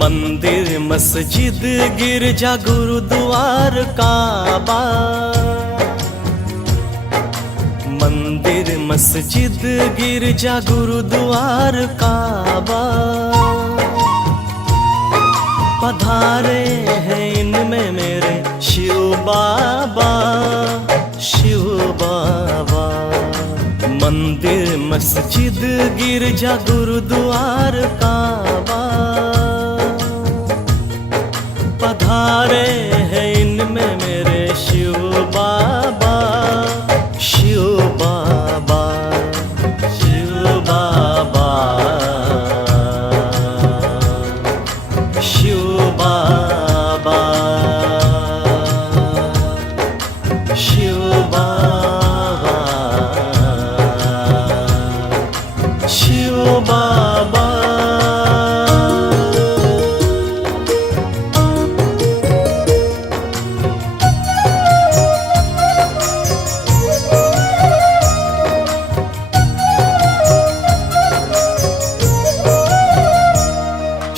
मंदिर मस्जिद गिरजा गुरुद्वार काबा, मंदिर मस्जिद गिरजा गुरुद्वार काबा, पधारे हैं इनमें मेरे शिव बाबा, शिव बाबा। मंदिर मस्जिद गिरजा गुरुद्वार काबा, पधारे हैं इनमें मेरे शिव बाबा, शिव बाबा, शिव बाबा, शिव बाबा, शिव बाबा, शिव बाबा।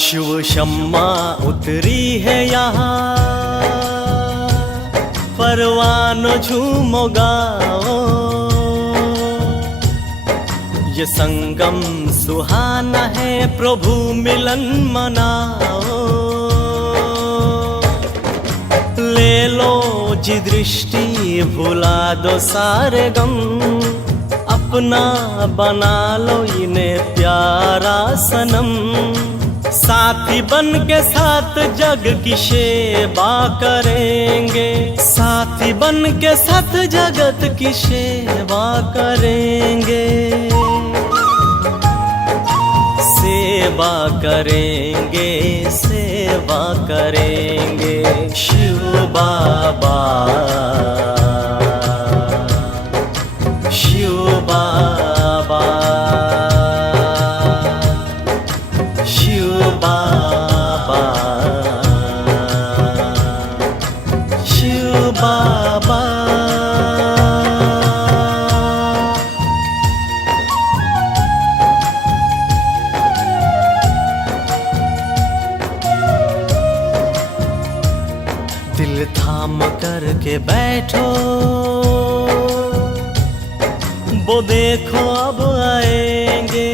शिव शम्मा उतरी है यहाँ, परवानो झूमो गाओ, ये संगम सुहाना है प्रभु मिलन मनाओ। ले लो जी दृष्टि भुला दो सारे गम, अपना बना लो इन्हें प्यारा सनम। साथी बन के साथ जग की सेवा करेंगे, साथी बन के साथ जगत की सेवा करेंगे, सेवा करेंगे, सेवा करेंगे। शिव बाबा, शिव बाबा, शिव बाबा, शिव बाबा। दिल थाम कर के बैठो, वो देखो अब आएंगे,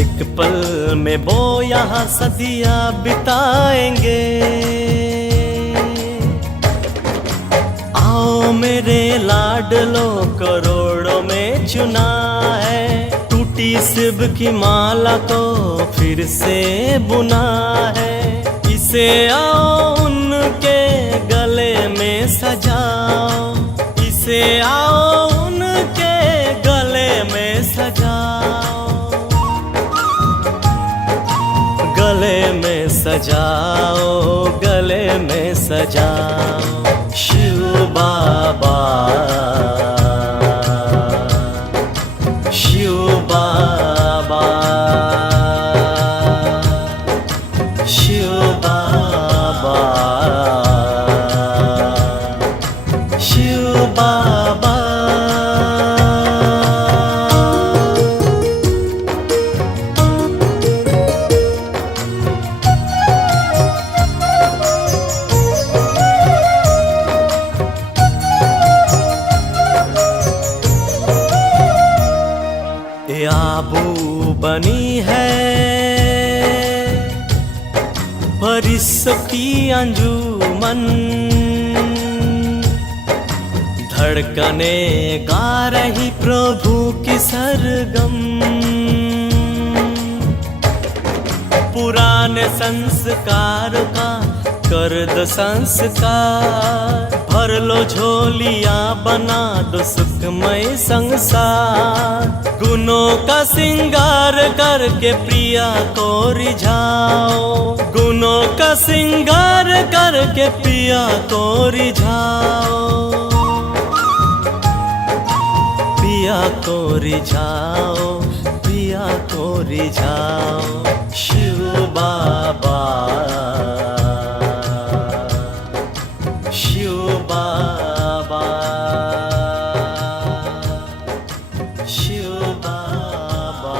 एक पल में वो यहाँ सदियाँ बिताएंगे। आओ मेरे लाडलो, करोड़ों में चुना है, टूटी शिव की माला को फिर से बुना है। इसे आओ उनके गले में सजाओ, इसे आओ उनके गले में सजाओ, गले में सजाओ, गले में सजाओ। शिव बाबा, शिव बाबा, शिव बाबा, शिव बाबा। आबू बनी है फरिश्तों की अंजुमन, धड़कने गा रही प्रभु की सरगम। पुराने संस्कार का कर दो संस्कार, भर लो झोलियां बना दो सुखमय संसार। गुनों का सिंगार करके प्रिया को रिझाओ, गुनों का सिंगार करके प्रिया को रिझाओ, प्रिया को रिझाओ, प्रिया को रिझाओ। शिव बाबा, शिव बाबा, शिव बाबा,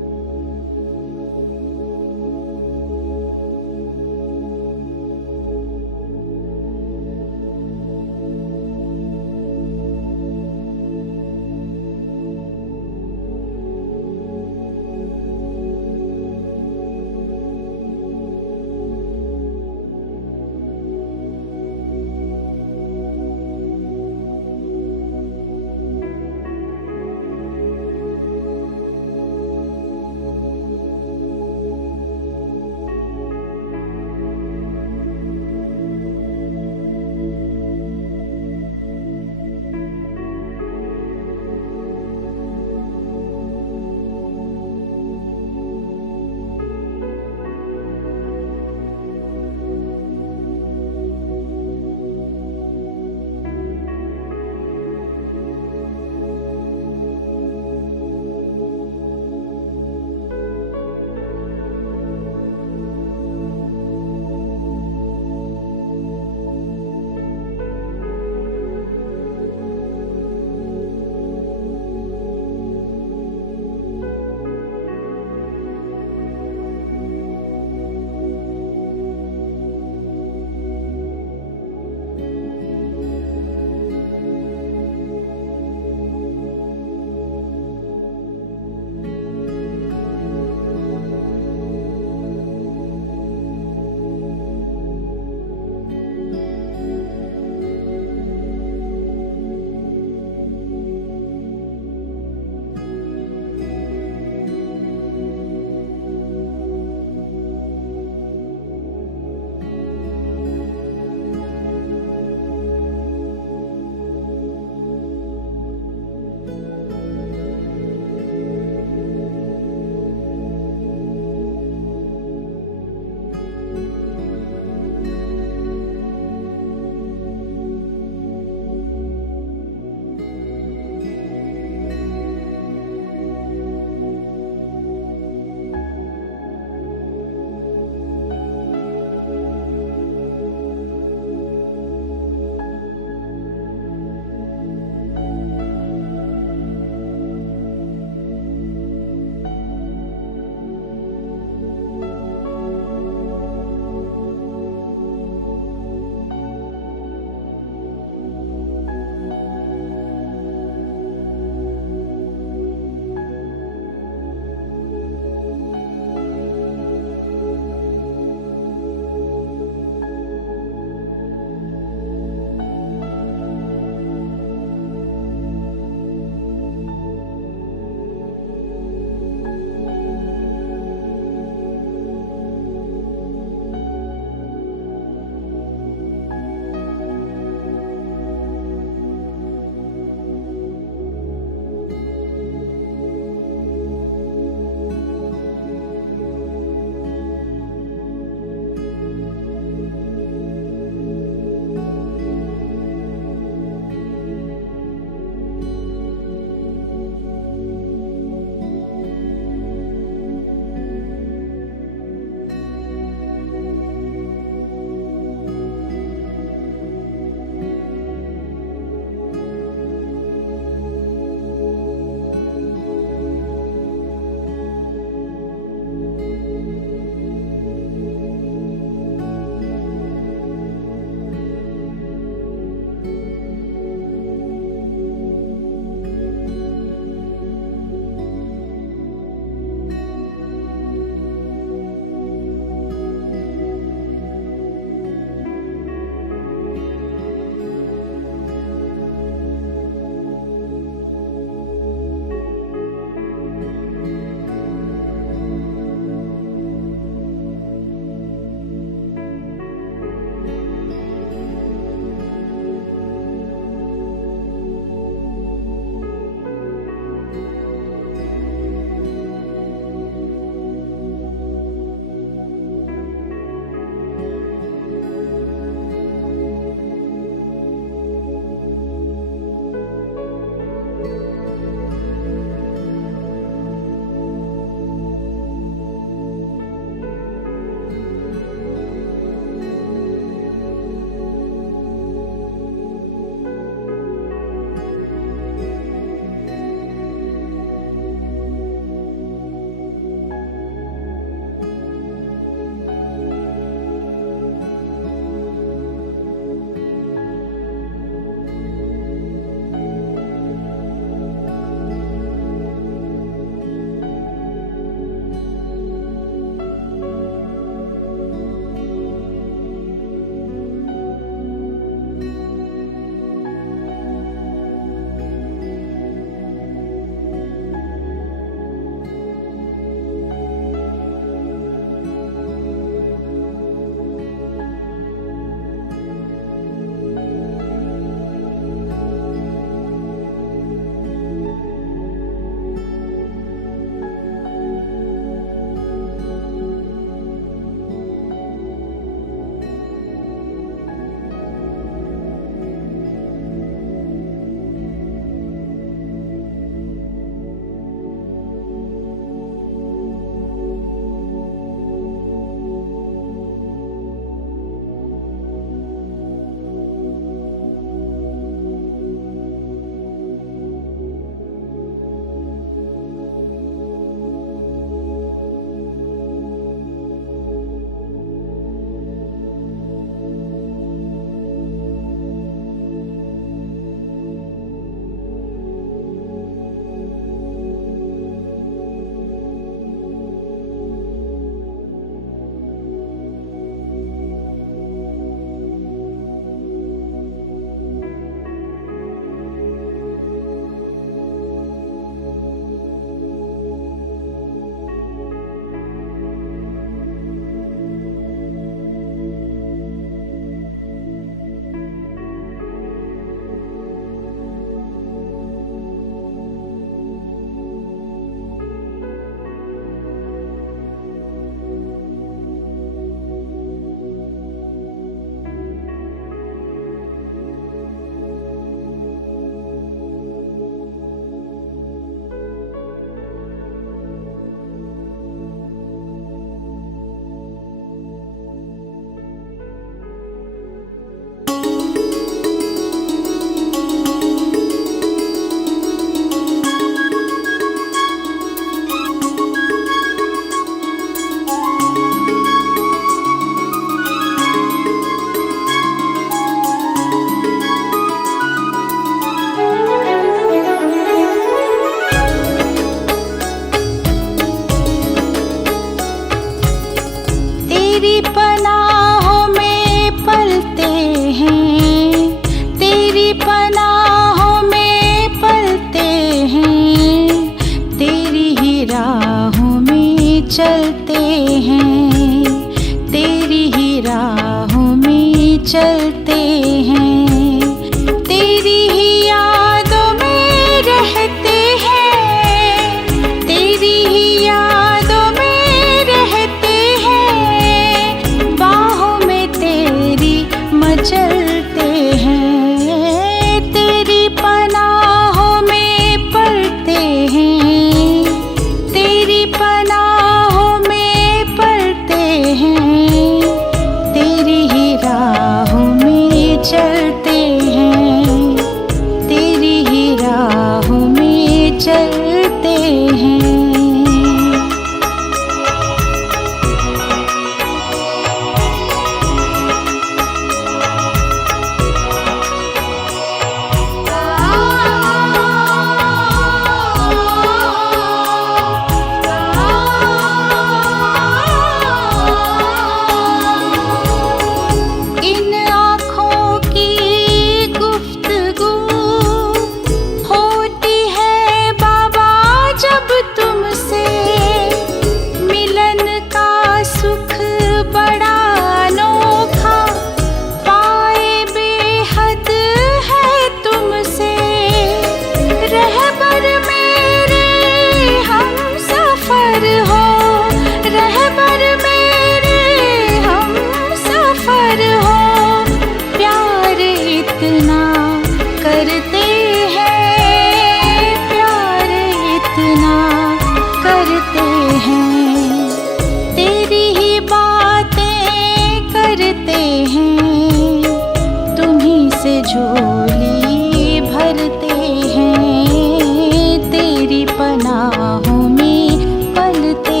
झोली भरते हैं, तेरी पनाहों में पलते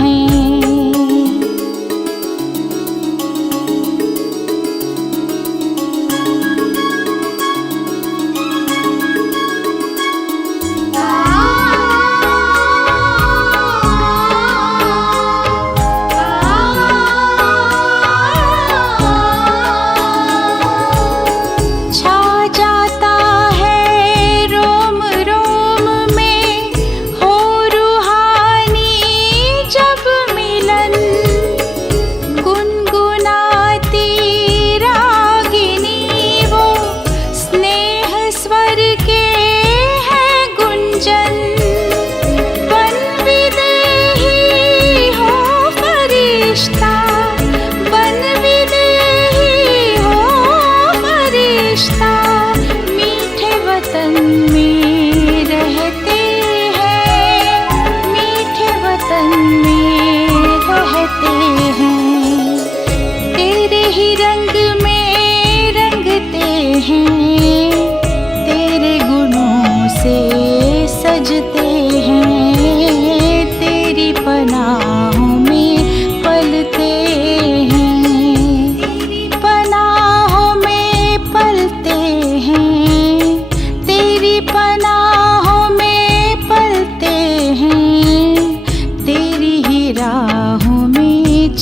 हैं।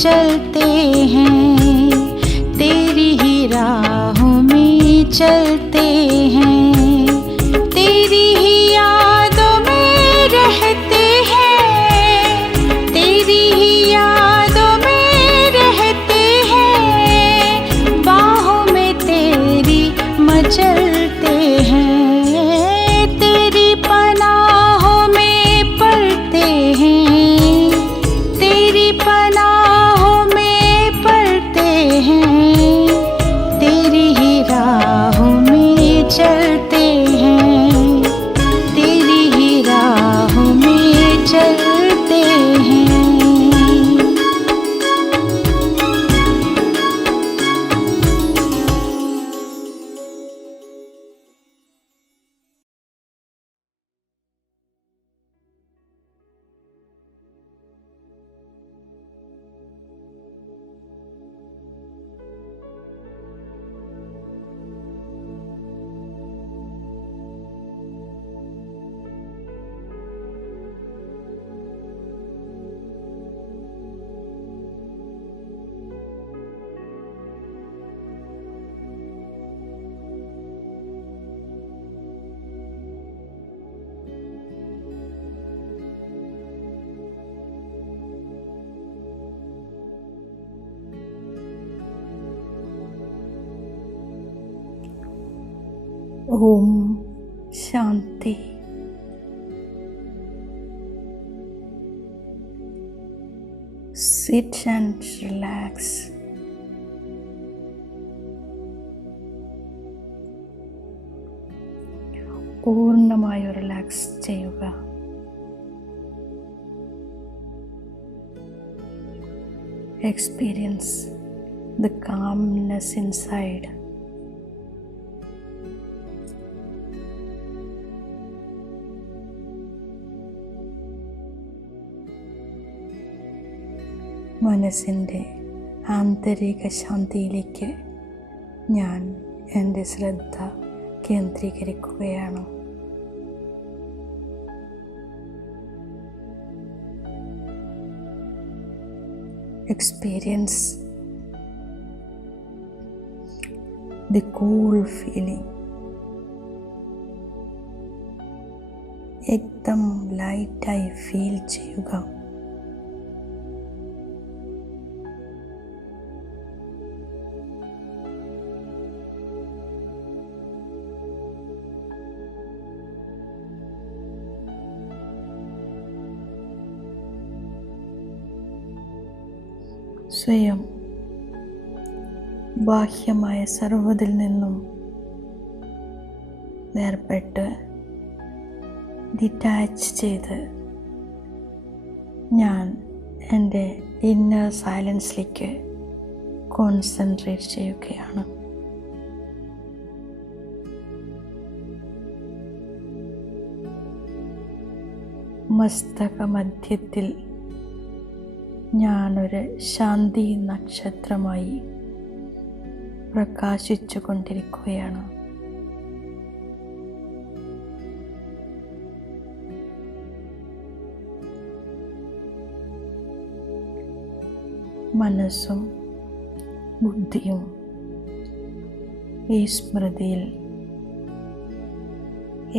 चलते हैं, तेरी ही राहों में चलते हैं, तेरी ही यादों में रहते हैं, तेरी ही यादों में रहते हैं, बाहों में तेरी मचलते हैं, तेरी पनाहों में पलते हैं, तेरी पनाहों चलते हैं, तेरी ही राहों में चलते हैं। Om Shanti. Sit and relax. പൂർണ്ണമായി റിലാക്സ് ചെയ്യുക. Experience the calmness inside. മനസ്സിൻ്റെ ആന്തരിക ശാന്തിയിലേക്ക് ഞാൻ എൻ്റെ ശ്രദ്ധ കേന്ദ്രീകരിക്കുകയാണ്. Experience the cool feeling. एकदम ലൈറ്റായി ഫീൽ ചെയ്യുക. സ്വയം ബാഹ്യമായ സർവ്വതിൽ നിന്നും വേർപെട്ട് ഡിറ്റാച്ച് ചെയ്ത് ഞാൻ എൻ്റെ ഇന്നർ സൈലൻസിലേക്ക് കോൺസെൻട്രേറ്റ് ചെയ്യുകയാണ്. മസ്തകമധ്യത്തിൽ ഞാനൊരു ശാന്തി നക്ഷത്രമായി പ്രകാശിച്ചു കൊണ്ടിരിക്കുകയാണ്. മനസ്സും ബുദ്ധിയും ഈ സ്മൃതിയിൽ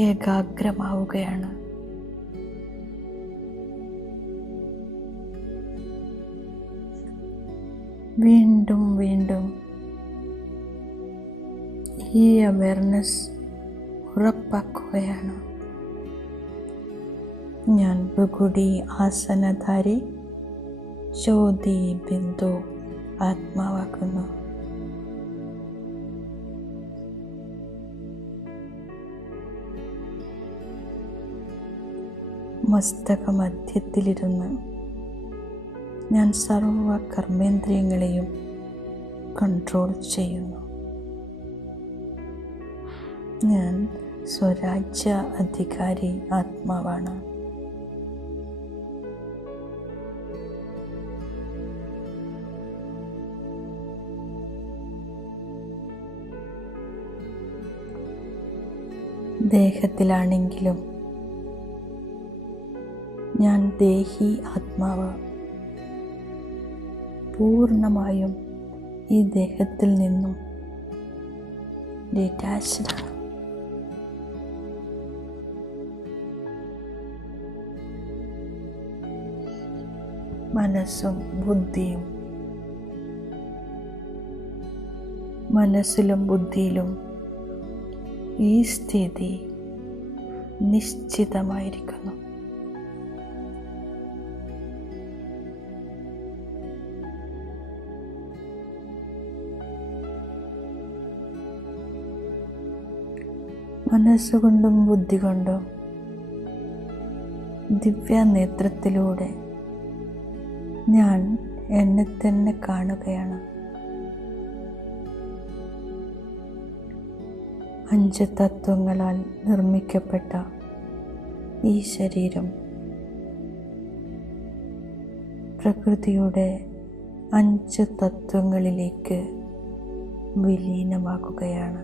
ഏകാഗ്രമാവുകയാണ്. വീണ്ടും വീണ്ടും ഈ അവയർനെസ് ഉറപ്പാക്കുകയാണ്. ഞാൻ ഭുഗുടി ആസനധാരി ജ്യോതി ബിന്ദു ആത്മാവാക്കുന്നു. മസ്തകമധ്യത്തിലിരുന്ന് ഞാൻ സർവ കർമ്മേന്ദ്രിയങ്ങളെയും കൺട്രോൾ ചെയ്യുന്നു. ഞാൻ സ്വരാജ്യ അധികാരി ആത്മാവാണ്. ദേഹത്തിലാണെങ്കിലും ഞാൻ ദേഹി ആത്മാവ്. പൂർണ്ണമായും ഈ ദേഹത്തിൽ നിന്നും ഡിറ്റാച്ച്ഡാണ്. മനസ്സും ബുദ്ധിയും, മനസ്സിലും ബുദ്ധിയിലും ഈ സ്ഥിതി നിശ്ചിതമായിരിക്കുന്നു. മനസ്സുകൊണ്ടും ബുദ്ധി കൊണ്ടും ദിവ്യ നേത്രത്തിലൂടെ ഞാൻ എന്നെ തന്നെ കാണുകയാണ്. 5 തത്വങ്ങളാൽ നിർമ്മിക്കപ്പെട്ട ഈ ശരീരം പ്രകൃതിയുടെ 5 തത്വങ്ങളിലേക്ക് വിലീനമാകുകയാണ്.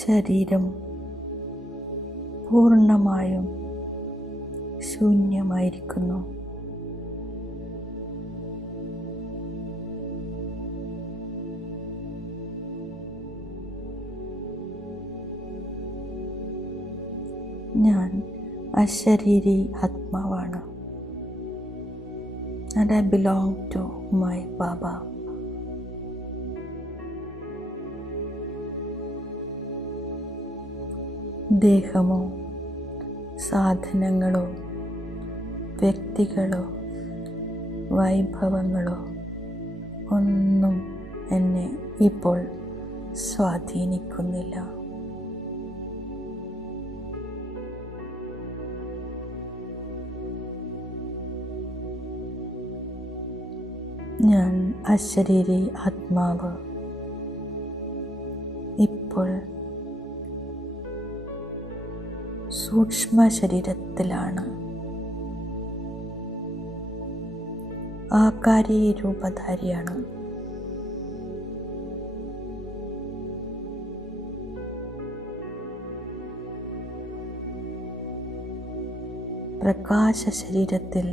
ശരീരം പൂർണ്ണമായും ശൂന്യമായിരിക്കുന്നു. ഞാൻ അശരീരി ആത്മാവാണ്. and I belong to my Baba. ദേഹമോ സാധനങ്ങളോ വ്യക്തികളോ വൈഭവങ്ങളോ ഒന്നും എന്നെ ഇപ്പോൾ സ്വാധീനിക്കുന്നില്ല. ഞാൻ അശരീരി ആത്മാവ് ഇപ്പോൾ സൂക്ഷ്മ ശരീരത്തിലാണ്. ആകാരി രൂപധാരിയാണ്. പ്രകാശ ശരീരത്തിൽ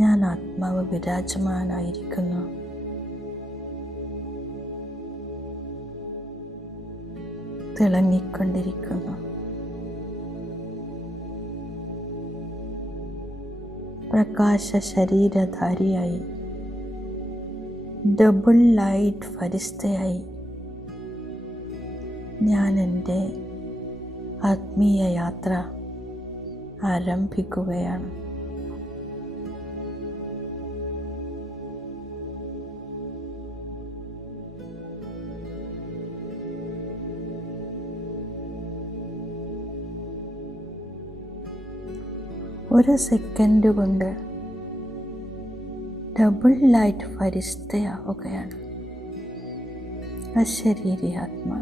ഞാൻ ആത്മാവ് വിരാജമാനായിരിക്കുന്നു. തിളങ്ങിക്കൊണ്ടിരിക്കുന്നു. പ്രകാശ ശരീരധാരിയായി, ഡബിൾ ലൈറ്റ് ഫരിസ്തയായി ഞാൻ എൻ്റെ ആത്മീയ യാത്ര ആരംഭിക്കുകയാണ്. ഒരു സെക്കൻഡ് കൊണ്ട് ഡബിൾ ലൈറ്റ് ഫരിസ്തയാവുകയാണ്. अशरीरी आत्मा,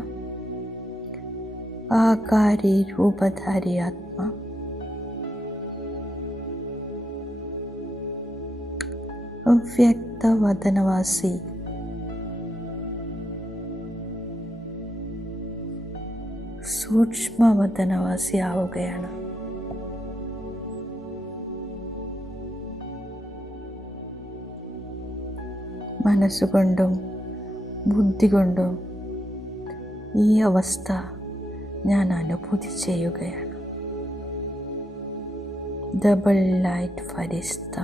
आकारी रूपधारी आत्मा, ಅವ್ಯಕ್ತ ವದನವಾಸಿ, സൂക്ഷ്മ വദനവാസി ആവുകയാണ്. മനസ്സുകൊണ്ടും ബുദ്ധി കൊണ്ടും ഈ അവസ്ഥ ഞാൻ അനുഭൂതി ചെയ്യുകയാണ്. ഡബിൾ ലൈറ്റ് ഫരിസ്ത,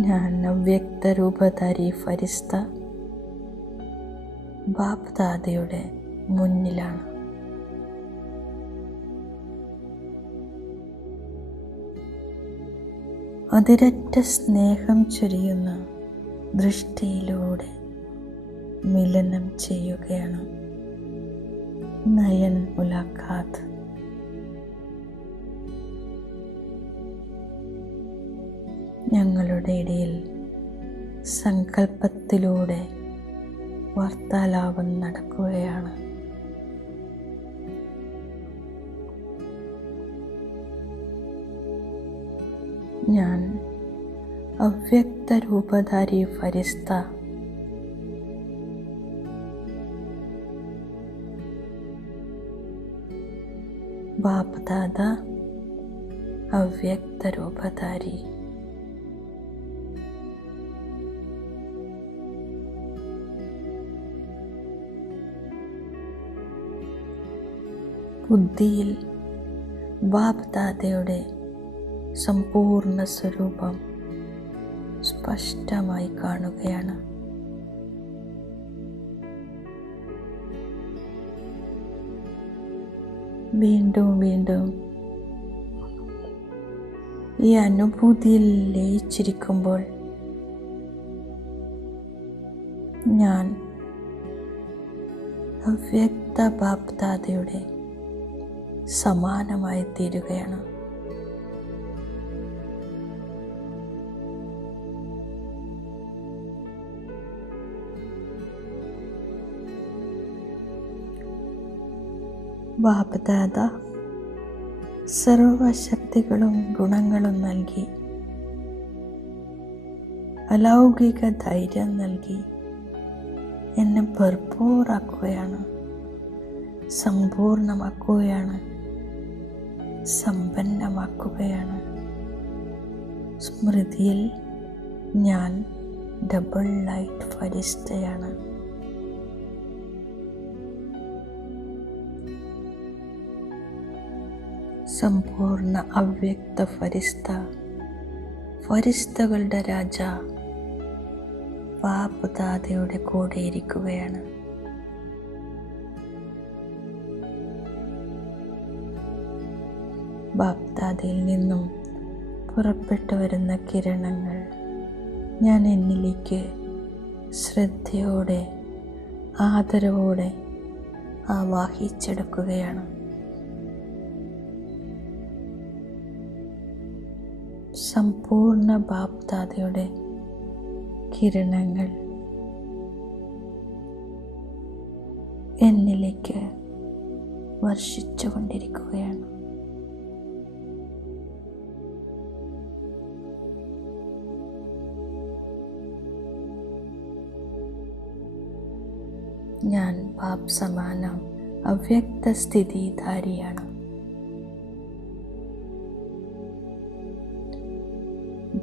ഞാൻ അവ്യക്ത രൂപധാരി ഫരിസ്ത ബാപ്പ് ദാദയുടെ മുന്നിലാണ്. അതിരറ്റ സ്നേഹം ചൊരിയുന്ന ദൃഷ്ടിയിലൂടെ മിലനം ചെയ്യുകയാണ്. നയൻ മുലാഖാത്ത്. ഞങ്ങളുടെ ഇടയിൽ സങ്കല്പത്തിലൂടെ വാർത്താലാപം നടക്കുകയാണ്. ഞാൻ അവ്യക്ത രൂപധാരി ഫരിസ്ത ബാപ്പ് ദാദ അവ്യക്ത രൂപധാരി. ബുദ്ധിയിൽ ബാപ്പ് ദാദയുടെ സമ്പൂർണ്ണ സ്വരൂപം സ്പഷ്ടമായി കാണുകയാണ്. വീണ്ടും വീണ്ടും ഈ അനുഭൂതിയിൽ ലയിച്ചിരിക്കുമ്പോൾ ഞാൻ അവ്യക്ത ബാപ്പ് ദാദയുടെ സമാനമായി തീരുകയാണ്. ബാപ്പ് ദാദ സർവശക്തികളും ഗുണങ്ങളും നൽകി, അലൗകിക ധൈര്യം നൽകി എന്നെ ഭർപ്പൂറാക്കുകയാണ്, സമ്പൂർണമാക്കുകയാണ്, സമ്പന്നമാക്കുകയാണ്. സ്മൃതിയിൽ ഞാൻ ഡബിൾ ലൈറ്റ് ഫരിസ്തയാണ്. സമ്പൂർണ്ണ അവ്യക്ത ഫരിസ്ത, ഫരിസ്തകളുടെ രാജ ബാപ്പ് ദാദയുടെ കൂടെ ഇരിക്കുകയാണ്. ബാപ്പ് ദാദയിൽ നിന്നും പുറപ്പെട്ടു വരുന്ന കിരണങ്ങൾ ഞാൻ എന്നിലേക്ക് ശ്രദ്ധയോടെ ആദരവോടെ ആവാഹിച്ചെടുക്കുകയാണ്. സമ്പൂർണ്ണ ബാപ്പ് ദാദയുടെ കിരണങ്ങൾ എന്നിലേക്ക് വർഷിച്ചുകൊണ്ടിരിക്കുകയാണ്. ഞാൻ ബാപ്പ് സമാനം അവ്യക്ത സ്ഥിതിധാരിയാണ്.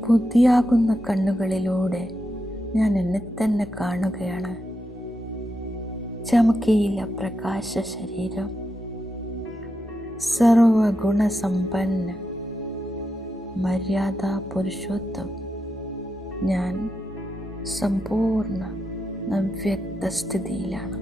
ബുദ്ധിയാകുന്ന കണ്ണുകളിലൂടെ ഞാൻ എന്നെ തന്നെ കാണുകയാണ്. ചമക്കിയില്ല പ്രകാശ ശരീരം, സർവഗുണസമ്പന്ന മര്യാദ പുരുഷോത്തം. ഞാൻ സമ്പൂർണ്ണ അവ്യക്ത സ്ഥിതിയിലാണ്.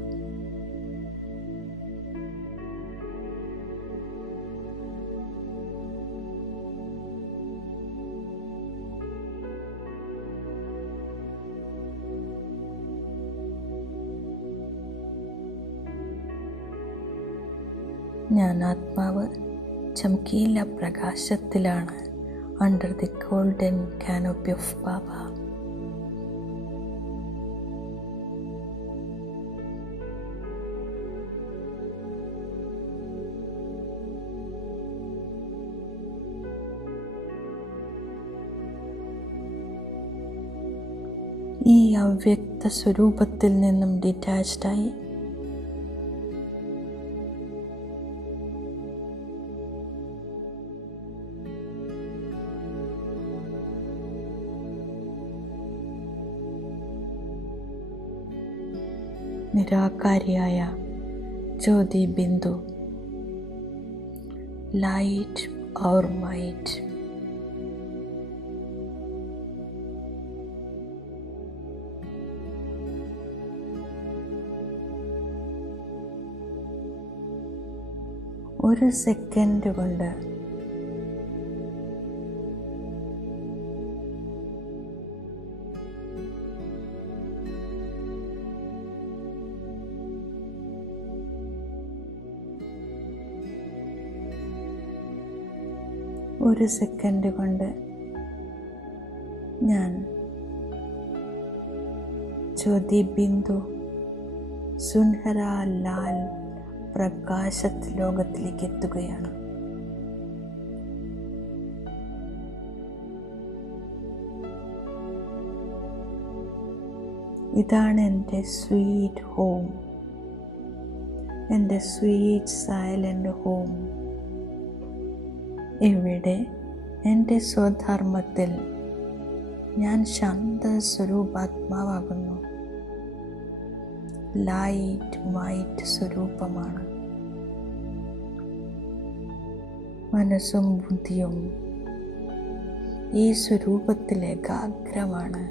ഞാൻ ആത്മാവ് ചമക്കീല പ്രകാശത്തിലാണ് under the golden canopy of Baba. ഈ അവ്യക്ത സ്വരൂപത്തിൽ നിന്നും ഡിറ്റാച്ച്ഡായി നിരാകാരിയായ ജ്യോതി ബിന്ദു, ലൈറ്റ് ഓർ മൈറ്റ്, ഒരു സെക്കൻഡ് കൊണ്ട് ഞാൻ ജ്യോതി ബിന്ദു സുൻഹര ലാൽ പ്രകാശ ലോകത്തിലേക്ക് എത്തുകയാണ്. ഇതാണ് എൻ്റെ സ്വീറ്റ് ഹോം, എൻ്റെ സ്വീറ്റ് സൈലൻ്റ് ഹോം. ഇവിടെ എൻ്റെ സ്വധർമ്മത്തിൽ ഞാൻ ശാന്ത സ്വരൂപാത്മാവാകുന്നു. ലൈറ്റ് മൈറ്റ് സ്വരൂപമാണ്. മനസ്സും ബുദ്ധിയും ഈ സ്വരൂപത്തിൽ ഏകാഗ്രമാണ്.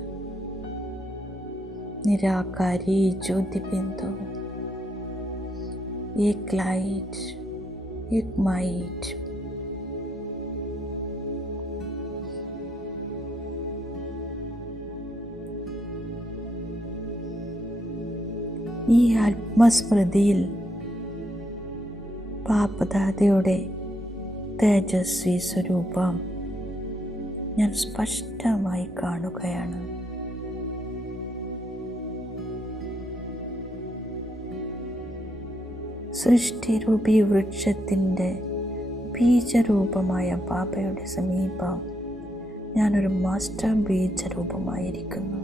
നിരാകാരി ജ്യോതിബിന്ദു, ഏക് ലൈറ്റ് ഏക് മൈറ്റ്. ഈ ആത്മസ്മൃതിയിൽ പാപദാതയുടെ തേജസ്വി സ്വരൂപം ഞാൻ സ്പഷ്ടമായി കാണുകയാണ്. സൃഷ്ടിരൂപി വൃക്ഷത്തിൻ്റെ ബീജരൂപമായ ബാബയുടെ സമീപം ഞാനൊരു master ബീജരൂപമായിരിക്കുന്നു.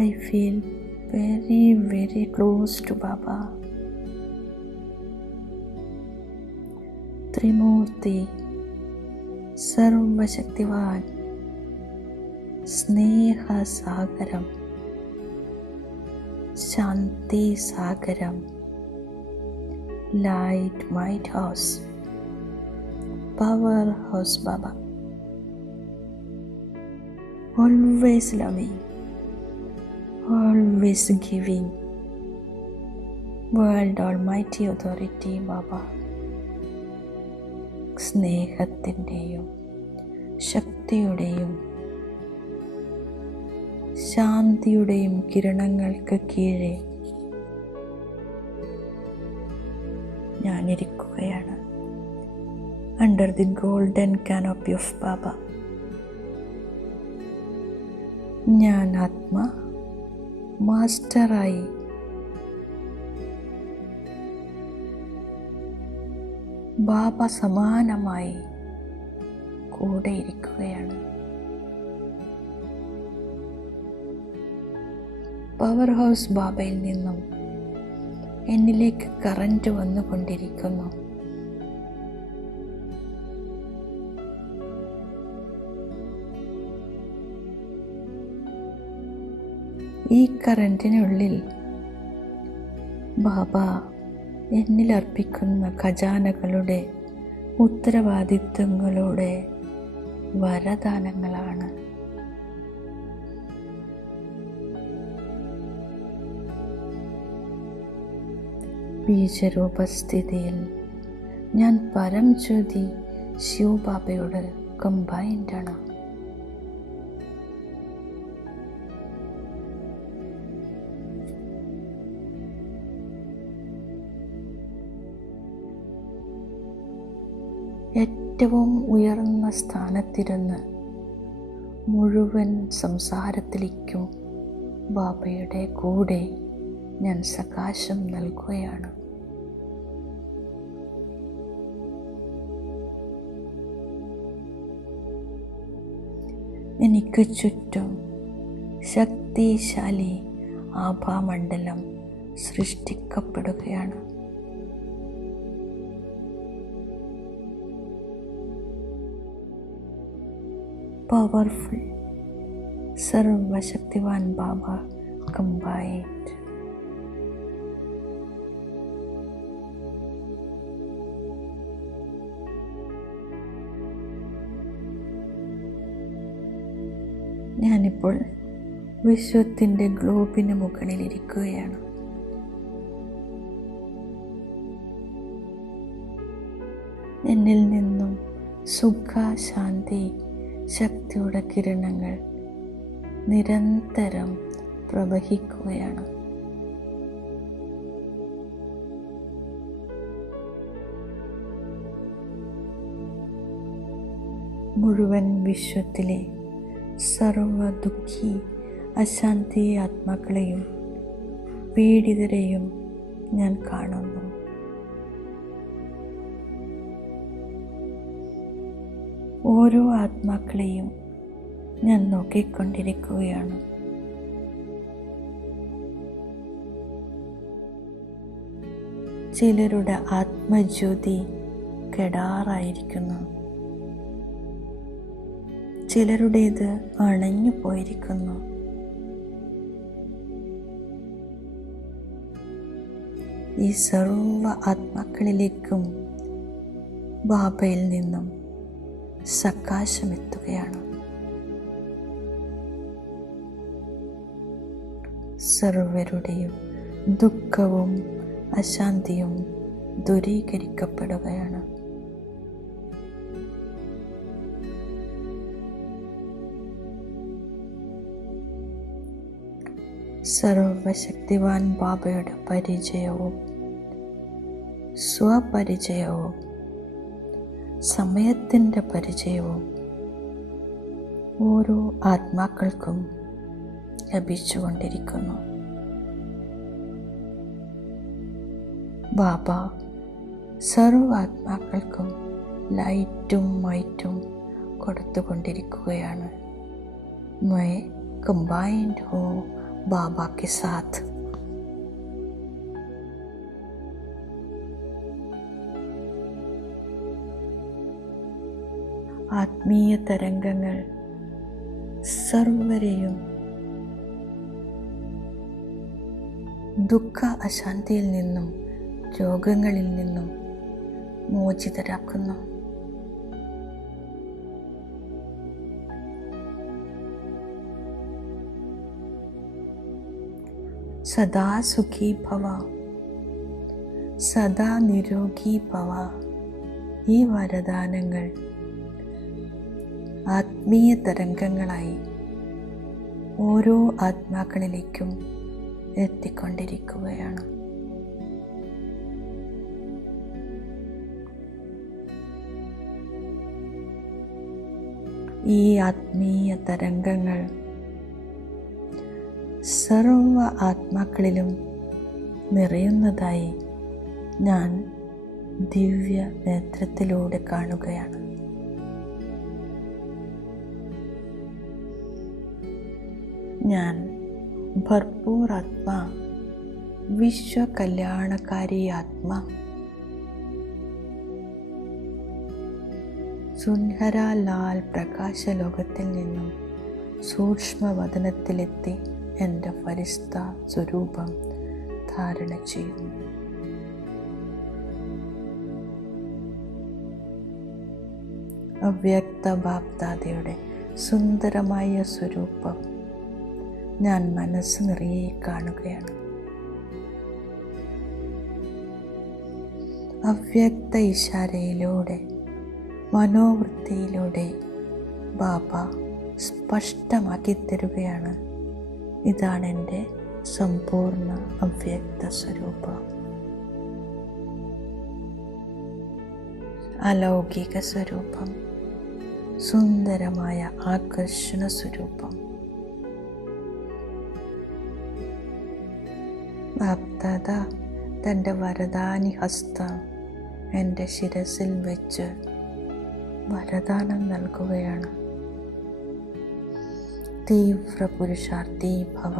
I feel very, very close to Baba. Trimurti, Sarvashaktivan, Sneha Sagaram, Shanti Sagaram, Light Might House, Powerhouse Baba. Always loving, always giving, World Almighty Authority Baba. സ്നേഹത്തിൻ്റെയും ശക്തിയുടെയും ശാന്തിയുടെയും കിരണങ്ങൾക്ക് കീഴെ ഞാനിരിക്കുകയാണ്. Under the golden canopy of Baba. ഞാൻ ആത്മ മാസ്റ്ററായി ബാബ സമാനമായി കൂടെ ഇരിക്കുകയാണ്. പവർ ഹൗസ് ബാബയിൽ നിന്നും എന്നിലേക്ക് കറന്റ് വന്നുകൊണ്ടിരിക്കുന്നു. ഈ കറന്റിനുള്ളിൽ ബാബ എന്നിൽ അർപ്പിക്കുന്ന ഖജാനകളുടെ ഉത്തരവാദിത്വങ്ങളുടെ വരദാനങ്ങളാണ്. ബീജരൂപസ്ഥിതിയിൽ ഞാൻ പരംജ്യോതി ശിവബാബയോട് കമ്പൈൻഡാണ്. ഏറ്റവും ഉയർന്ന സ്ഥാനത്തിരുന്ന് മുഴുവൻ സംസാരത്തിലേക്കും ബാബയുടെ കൂടെ ഞാൻ സകാശം നൽകുകയാണ്. എനിക്ക് ചുറ്റും ശക്തിശാലി ആഭാമണ്ഡലം സൃഷ്ടിക്കപ്പെടുകയാണ്. പവർഫുൾ സർവശക്തിവാൻ ബാബ combined. ഞാനിപ്പോൾ വിശ്വത്തിൻ്റെ ഗ്ലോബിന് മുകളിലിരിക്കുകയാണ്. എന്നിൽ നിന്നും സുഖ, ശാന്തി, ശക്തിയുടെ കിരണങ്ങൾ നിരന്തരം പ്രവഹിക്കുകയാണ്. മുഴുവൻ വിശ്വത്തിലെ സർവ ദുഃഖി, അശാന്തി ആത്മാക്കളെയും പീഡിതരെയും ഞാൻ കാണുന്നു. ഓരോ ആത്മാക്കളെയും ഞാൻ നോക്കിക്കൊണ്ടിരിക്കുകയാണ്. ചിലരുടെ ആത്മജ്യോതി കെടാറായിരിക്കുന്നു, ചിലരുടേത് അണഞ്ഞു പോയിരിക്കുന്നു. ഈ സർവ ആത്മാക്കളിലേക്കും ബാബയിൽ നിന്നും സകാശമെത്തുകയാണ്. സർവരുടെയും ദുഃഖവും അശാന്തിയും ദൂരീകരിക്കപ്പെടുകയാണ്. സർവശക്തിവാൻ ബാബയുടെ പരിചയവും സ്വപരിചയവും സമയത്തിൻ്റെ പരിചയവും ഓരോ ആത്മാക്കൾക്കും ലഭിച്ചുകൊണ്ടിരിക്കുന്നു. ബാബ സർവ ആത്മാക്കൾക്കും ലൈറ്റും മൈറ്റും കൊടുത്തുകൊണ്ടിരിക്കുകയാണ്. मैं कंबाइंड हूँ बाबा के साथ. ആത്മീയ തരംഗങ്ങൾ സർവരെയും ദുഃഖ അശാന്തിയിൽ നിന്നും രോഗങ്ങളിൽ നിന്നും മോചിതരാക്കുന്നു. സദാ സുഖി ഭവ, സദാ നിരോഗി ഭവ. ഈ വരദാനങ്ങൾ ആത്മീയ തരംഗങ്ങളായി ഓരോ ആത്മാക്കളിലേക്കും എത്തിക്കൊണ്ടിരിക്കുകയാണ്. ഈ ആത്മീയ തരംഗങ്ങൾ സർവ ആത്മാക്കളിലും നിറയുന്നതായി ഞാൻ ദിവ്യ നേത്രത്തിലൂടെ കാണുകയാണ്. ഞാൻ ഭർപൂർ ആത്മാ, വിശ്വ കല്യാണകാരി ആത്മാ, സുൻഹര ലാൽ പ്രകാശലോകത്തിൽ നിന്നും സൂക്ഷ്മവദനത്തിലെത്തി എൻ്റെ ഫരിസ്ത സ്വരൂപം ധാരണ ചെയ്യുന്നു. അവ്യക്ത ബാപ്ദാദയുടെ സുന്ദരമായ സ്വരൂപം ഞാൻ മനസ്സ് നിറയെ കാണുകയാണ്. അവ്യക്ത ഇശാരയിലൂടെ, മനോവൃത്തിയിലൂടെ ബാബ സ്പഷ്ടമാക്കി തരുകയാണ്, ഇതാണ് എൻ്റെ സമ്പൂർണ്ണ അവ്യക്ത സ്വരൂപം. അലൗകിക സ്വരൂപം, സുന്ദരമായ ആകർഷണ സ്വരൂപം. ബാപ്ദാദ തൻ്റെ വരദാനി ഹസ്തം എൻ്റെ ശിരസിൽ വെച്ച് വരദാനം നൽകുകയാണ്. തീവ്ര പുരുഷാർത്ഥി ഭവ.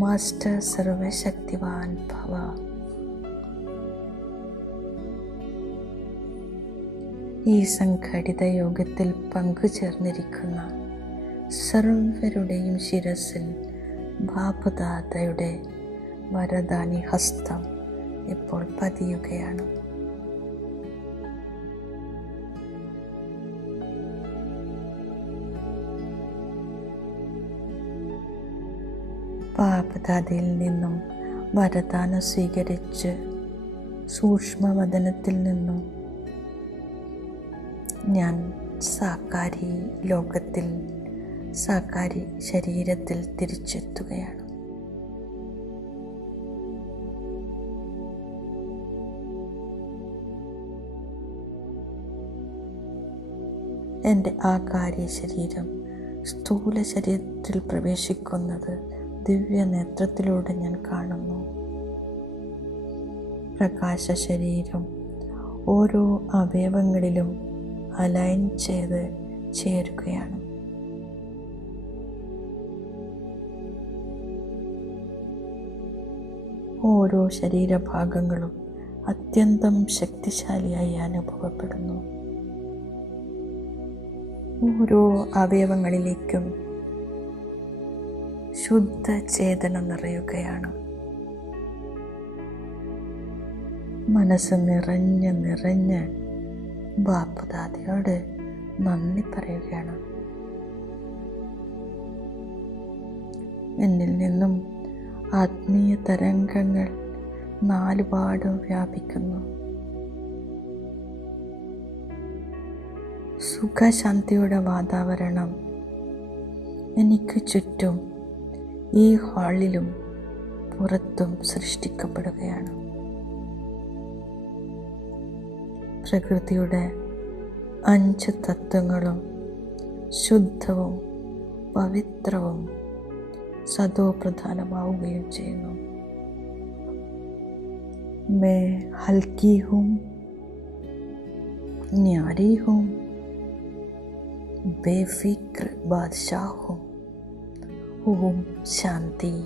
മാസ്റ്റർ സർവശക്തിവാൻ ഭവ. ഈ സംഘടിത യോഗത്തിൽ പങ്കുചേർന്നിരിക്കുന്ന സർവരുടെയും ശിരസിൽ ബാപ്ദാദയുടെ വരദാനി ഹസ്തം ഇപ്പോൾ പതിയുകയാണ്. ബാപ്ദാദയിൽ നിന്നും വരദാനം സ്വീകരിച്ച് സൂക്ഷ്മവദനത്തിൽ നിന്നും ഞാൻ സാകാരി ലോകത്തിൽ, സാകാരി ശരീരത്തിൽ തിരിച്ചെത്തുകയാണ്. എൻ്റെ ആകാരി ശരീരം സ്ഥൂല ശരീരത്തിൽ പ്രവേശിക്കുന്നത് ദിവ്യ നേത്രത്തിലൂടെ ഞാൻ കാണുന്നു. പ്രകാശ ശരീരം ഓരോ അവയവങ്ങളിലും അലൈൻ ചെയ്ത് ചേരുകയാണ്. ഓരോ ശരീരഭാഗങ്ങളും അത്യന്തം ശക്തിശാലിയായി അനുഭവപ്പെടുന്നു. ഓരോ അവയവങ്ങളിലേക്കും ശുദ്ധ ചേതന നിറയുകയാണ്. മനസ്സ് നിറഞ്ഞ് ബാപ്ദാദയോട് നന്ദി പറയുകയാണ്. എന്നിൽ നിന്നും ആത്മീയ തരംഗങ്ങൾ നാലുപാടും വ്യാപിക്കുന്നു. സുഖശാന്തിയുടെ വാതാവരണം എനിക്ക് ചുറ്റും, ഈ ഹാളിലും പുറത്തും സൃഷ്ടിക്കപ്പെടുകയാണ്. പ്രകൃതിയുടെ 5 തത്വങ്ങളും ശുദ്ധവും പവിത്രവും സതോപ്രധാനമാവുകയും ചെയ്യുന്നു. मैं हल्की हूँ, न्यारी हूँ, बेफिक्र बादशाह हूँ. ओम शांति.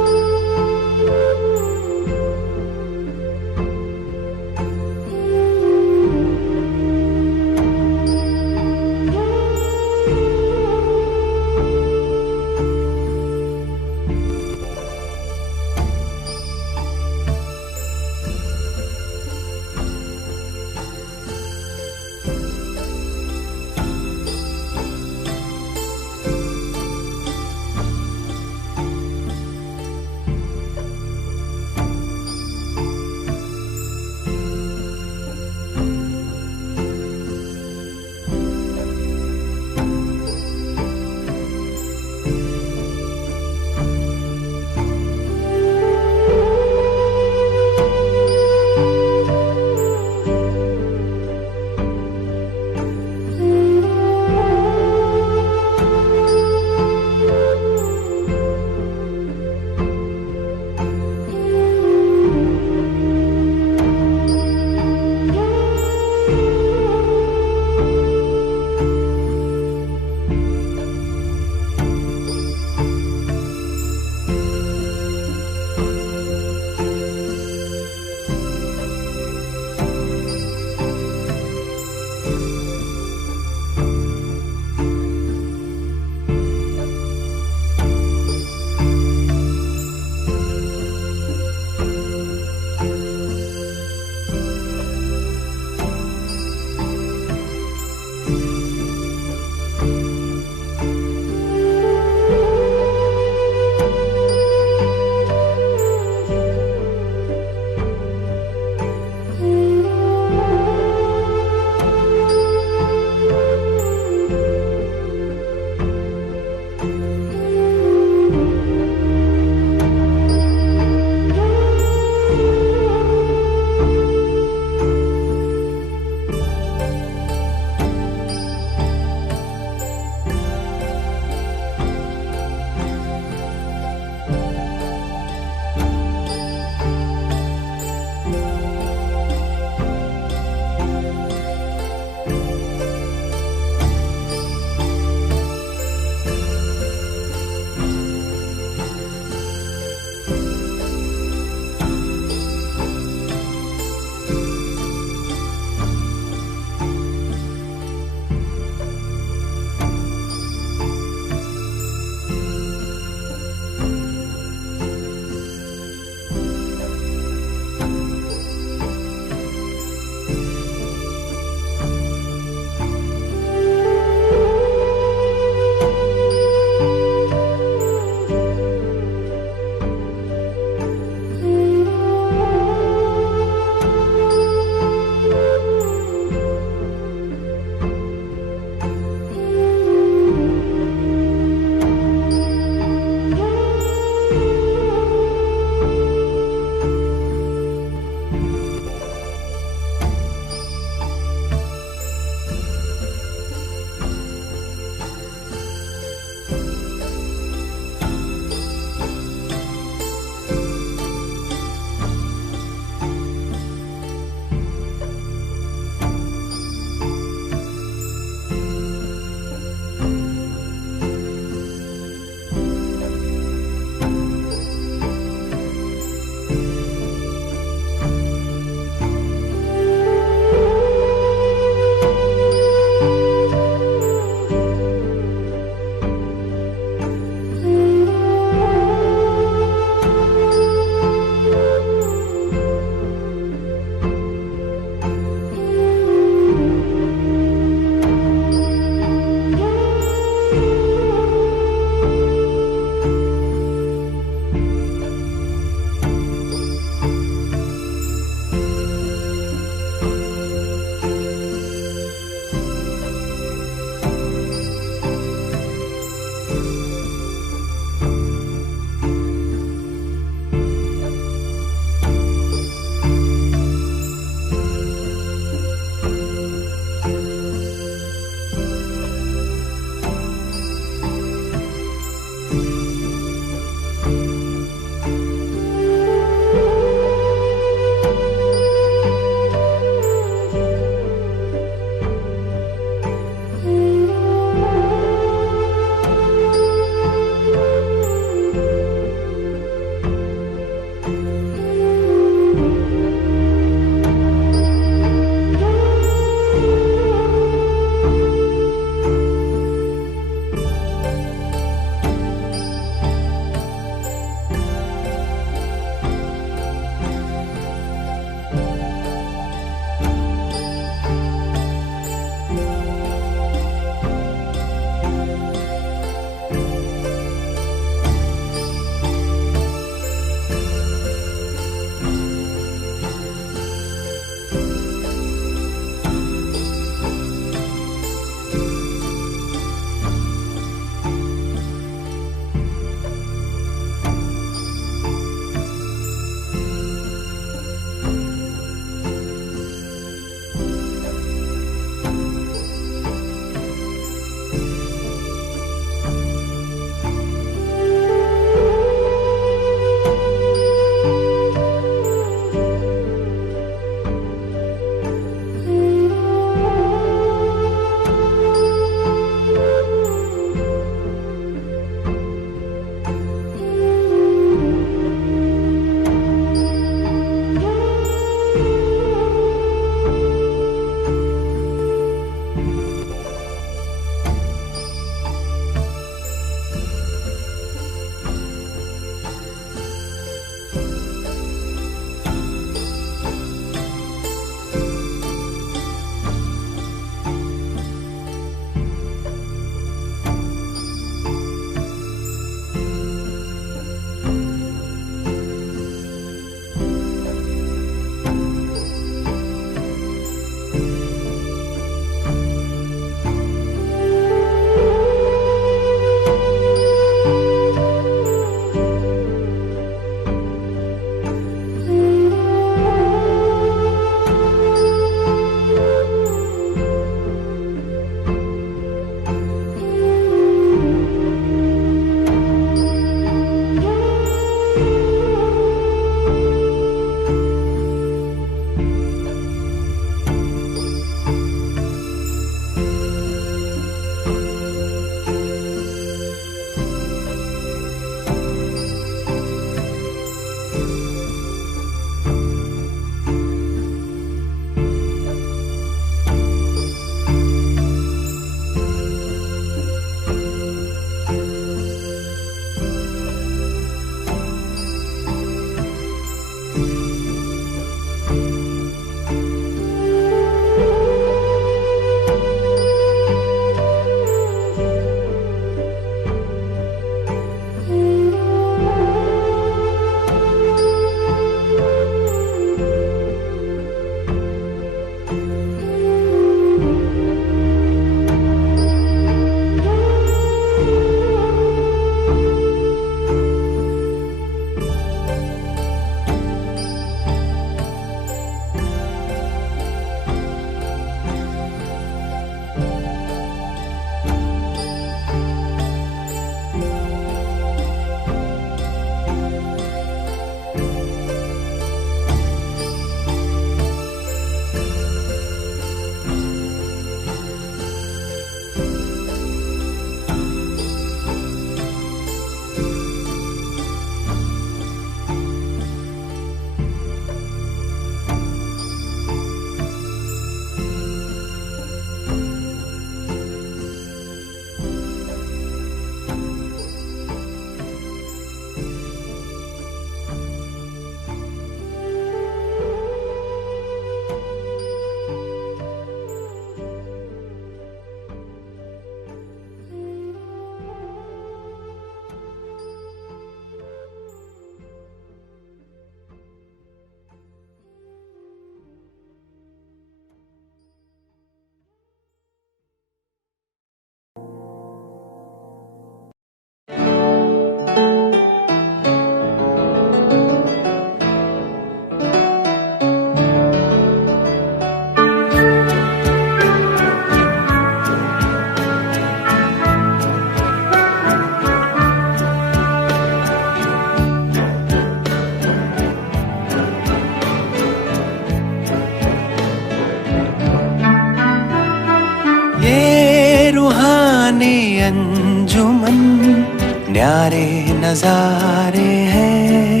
न्यारे नजारे हैं।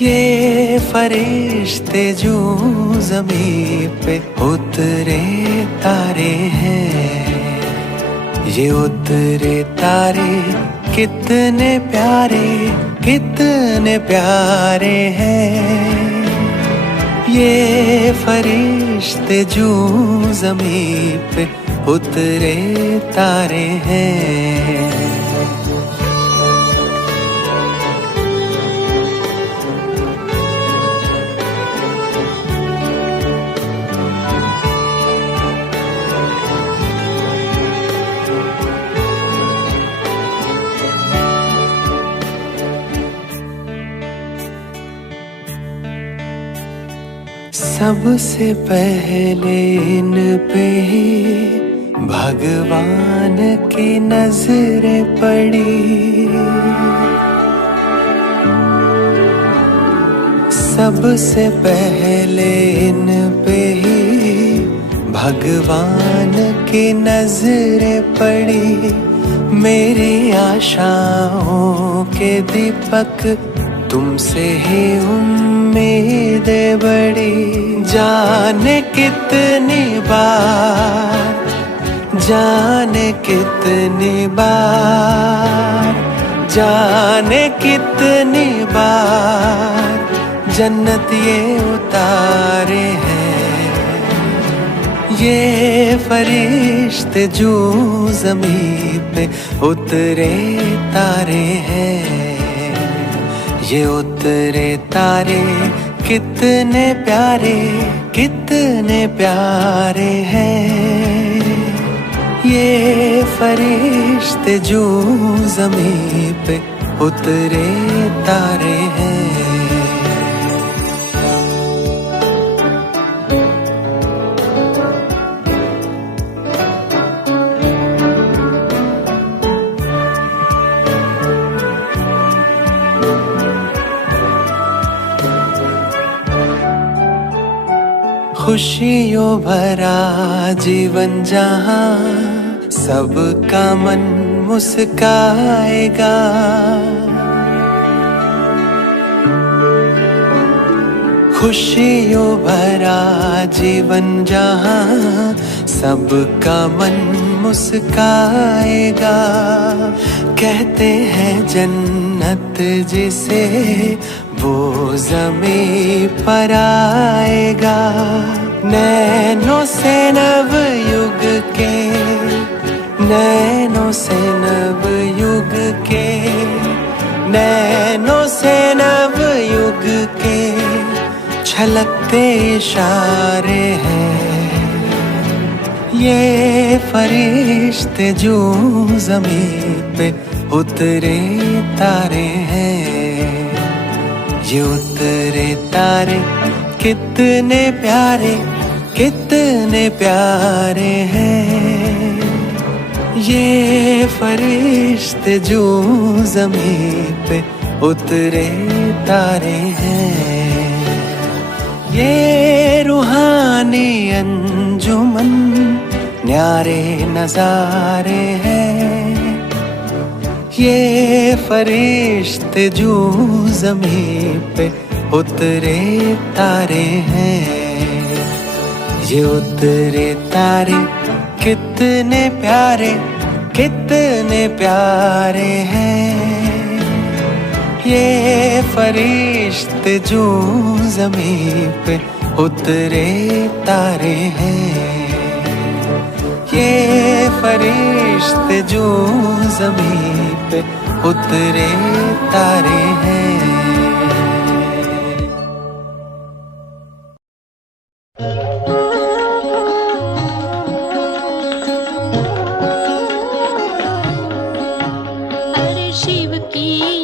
ये फरिश्ते जो ज़मीं पे उतरे तारे हैं। ये उतरे तारे कितने प्यारे हैं। ये फरिश्ते जो ज़मीं पे उतरे तारे हैं। सबसे पहले इन पे ही भगवान की नजरें पड़ी। सबसे पहले इन पे ही भगवान की नजरें पड़ी। मेरी आशाओं के दीपक तुमसे ही उम्मीदें बड़ी। जाने कितनी बार, जाने कितनी बार, जाने कितनी बार जन्नत ये उतारे हैं। ये फरिश्ते जो ज़मीं पे उतरे तारे हैं। ये उतरे तारे कितने प्यारे हैं। ये फरिश्ते जो ज़मीं पे उतरे तारे हैं। खुशियों भरा जीवन जहाँ सबका मन मुस्काएगा। खुशियों भरा जीवन जहाँ सबका मन मुस्काएगा। कहते हैं जन्नत जिसे वो ज़मीं पर आएगा। नैनों से नव युग के, नैनों से नव युग के, नैनों से नव युग के छलकते इशारे हैं। ये फरिश्ते जो ज़मीं पे उतरे तारे हैं। ये उतरे तारे कितने प्यारे हैं। ये फरिश्ते जो ज़मीं पे उतरे तारे हैं। ये रूहानी अंजुमन न्यारे नज़ारे हैं। ये फरिश्ते जो ज़मीं पे उतरे तारे हैं। ये उतरे तारे कितने प्यारे हैं। ये फरिश्ते जो ज़मीं पे उतरे तारे हैं। ये फरिश्ते जो ज़मीं पे उतरे तारे हैं। शिव की